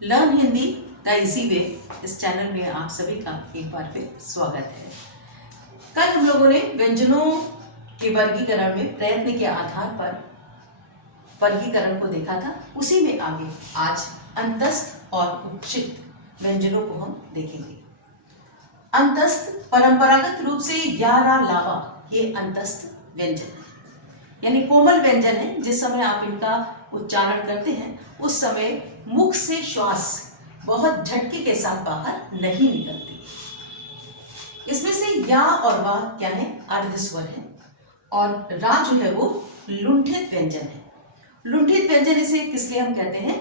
Learn Hindi the easy way इस channel में आप सभी का एक बार फिर स्वागत है। कल हम लोगों ने व्यंजनों के वर्गीकरण में प्रयत्न के आधार पर वर्गीकरण को देखा था। उसी में आगे आज अंतस्थ और उपक्षिप्त व्यंजनों को हम देखेंगे। अंतस्थ परंपरागत रूप से या, रा, लावा ये अंतस्थ व्यंजन है, यानी कोमल व्यंजन है। जिस समय आप इनका उच्चारण करते हैं उस समय मुख से श्वास बहुत झटके के साथ बाहर नहीं निकलती। इसमें से या और वा क्या है? अर्ध स्वर है। और रा जो है वो लुंठित व्यंजन है। लुंठित व्यंजन इसे किस लिए हम कहते हैं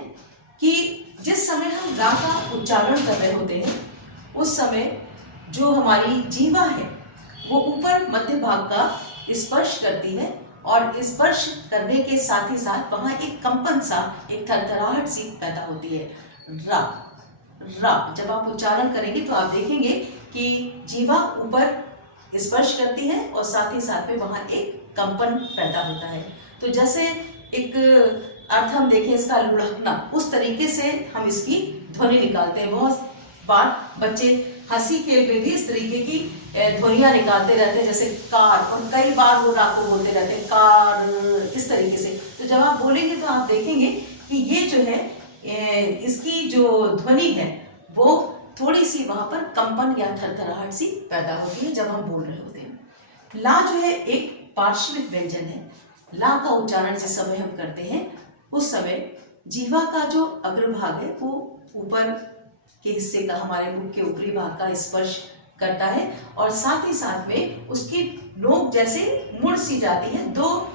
कि जिस समय हम रा का उच्चारण कर रहे होते हैं उस समय जो हमारी जीवा है वो ऊपर मध्य भाग का स्पर्श करती है और स्पर्श करने के साथ ही साथ वहां एक कंपन सा, एक थरथराहट सी पैदा होती है। रा रा जब आप उच्चारण करेंगे तो आप देखेंगे कि जीवा ऊपर स्पर्श करती है और साथ ही साथ में वहां एक कंपन पैदा होता है। तो जैसे एक अर्थ हम देखें इसका लुढ़कना, उस तरीके से हम इसकी ध्वनि निकालते हैं। बहुत बार बच्चे हंसी खेल में भी इस तरीके की ध्वनियां निकालते रहते हैं, जैसे कार, और कई बार वो रात को बोलते रहते हैं कार, इस तरीके से। तो जब आप बोलेंगे तो आप देखेंगे कि ये जो है इसकी जो ध्वनि है वो थोड़ी सी वहां पर कंपन या थरथराहट सी पैदा होती है जब हम बोल रहे होते हैं। ला जो है एक पार्श्विक व्यंजन है। ला का उच्चारण जिस समय हम करते हैं उस समय जीवा का जो अग्रभाग है वो ऊपर के हिस्से का, हमारे मुख के ऊपरी भाग का स्पर्श करता है और साथ ही साथ में उसकी नोक जैसे मुड़ सी जाती है, दो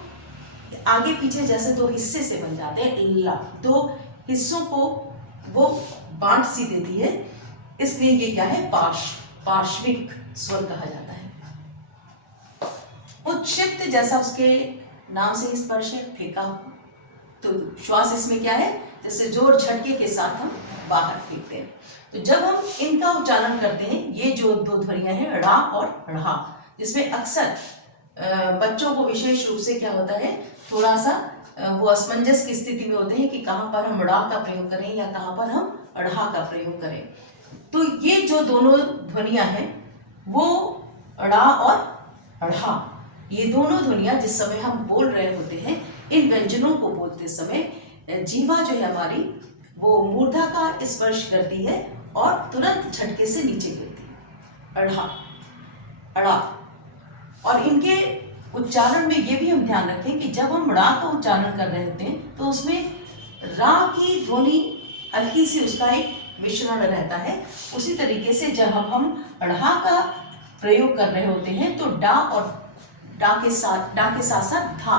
आगे पीछे जैसे दो हिस्से से बन जाते हैं। ला दो हिस्सों को वो बांट सी देती है, इसलिए ये क्या है? पार्श्विक स्वर कहा जाता है। उत्क्षिप्त जैसा उसके नाम से स्पर्श है, फेंका, तो श्वास इसमें क्या है? जैसे जोर झटके के साथ हम बाहर फेंकते हैं। तो जब हम इनका उच्चारण करते हैं, ये जो दो ध्वनियां हैं ड़ा और ढ़ा, जिसमें अक्सर बच्चों को विशेष रूप से क्या होता है, थोड़ा सा वो असमंजस की स्थिति में होते हैं कि कहाँ पर हम ड़ा का प्रयोग करें या कहाँ पर हम ढ़ा का प्रयोग करें। तो ये जो दोनों ध्वनियां हैं वो ड़ा और ढ़ा, ये दोनों ध्वनियां जिस समय हम बोल रहे होते हैं, इन व्यंजनों को बोलते समय जीवा जो है हमारी वो मूर्धा का स्पर्श करती है और तुरंत झटके से नीचे गिरती है। अढ़ा, अड़ा। और इनके उच्चारण में ये भी हम ध्यान रखें कि जब हम ड़ा का उच्चारण कर रहे होते हैं तो उसमें रा की ध्वनि हल्की सी उसका एक मिश्रण रहता है। उसी तरीके से जब हम अढ़ा का प्रयोग कर रहे होते हैं तो डा और डा के साथ साथ धा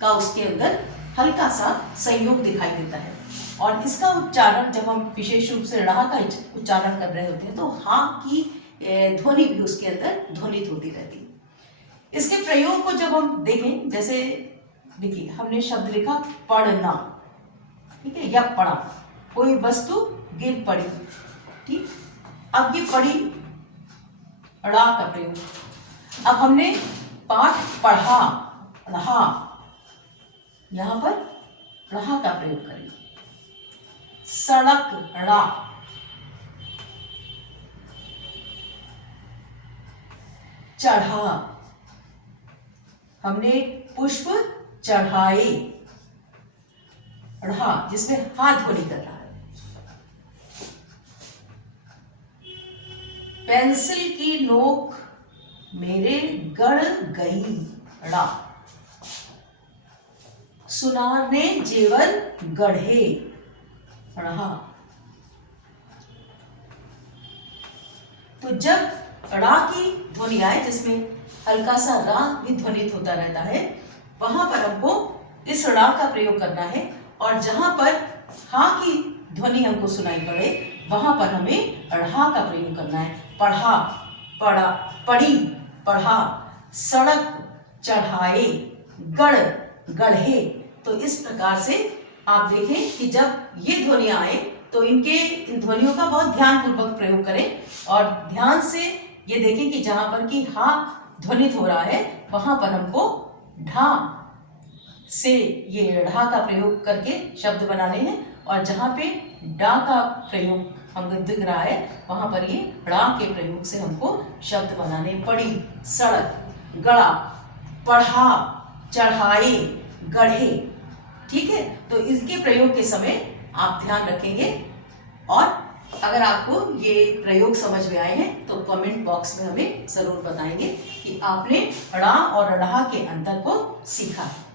का उसके अंदर हल्का सा संयोग दिखाई देता है। और इसका उच्चारण जब हम विशेष रूप से ड़ा का उच्चारण कर रहे होते हैं तो हा की ध्वनि भी उसके अंदर ध्वनित होती रहती है। इसके प्रयोग को जब हम देखें, जैसे देखिए हमने शब्द लिखा पढ़ना, ठीक है, या पढ़ा, कोई वस्तु गिर पड़ी, ठीक। अब ये पड़ी, ड़ा का प्रयोग। अब हमने पाठ पढ़ा, रहा, यहां पर रहा का प्रयोग करेंगे। सड़क, ड़ा, चढ़ा, हमने पुष्प चढ़ाए, ढ़ा, जिसमें हाथ ध्वनि कर रहा है। पेंसिल की नोक मेरे गड़ गई, ड़ा, सुनार ने जेवर गढ़े, ढ़ा। तो जब ड़ा की ध्वनि आए जिसमें हल्का सा रा भी ध्वनित होता रहता है, वहां पर हमको इस ड़ा का प्रयोग करना है। और जहां पर हा की ध्वनि हमको सुनाई पड़े वहां पर हमें ढ़ा का प्रयोग करना है। पढ़ा, पढ़ा, पढ़ी, पढ़ा, सड़क, चढ़ाए, गढ़, गढ़े। तो इस प्रकार से आप देखें कि जब ये ध्वनियां आए तो इन ध्वनियों का बहुत ध्यानपूर्वक प्रयोग करें और ध्यान से ये देखें कि जहां पर कि हा ध्वनित हो रहा है वहां पर हमको ढा से ये ढ़ा का प्रयोग करके शब्द बनाने हैं, और जहाँ पे डा का प्रयोग हमको दिख रहा है वहां पर ये ड़ा के प्रयोग से हमको शब्द बनाने। पड़ी, सड़क, गड़ा, पढ़ा, चढ़ाए, गढ़े। ठीक है, तो इसके प्रयोग के समय आप ध्यान रखेंगे। और अगर आपको ये प्रयोग समझ में आए हैं तो कमेंट बॉक्स में हमें जरूर बताएंगे कि आपने ड़ा और ढ़ा के अंतर को सीखा है।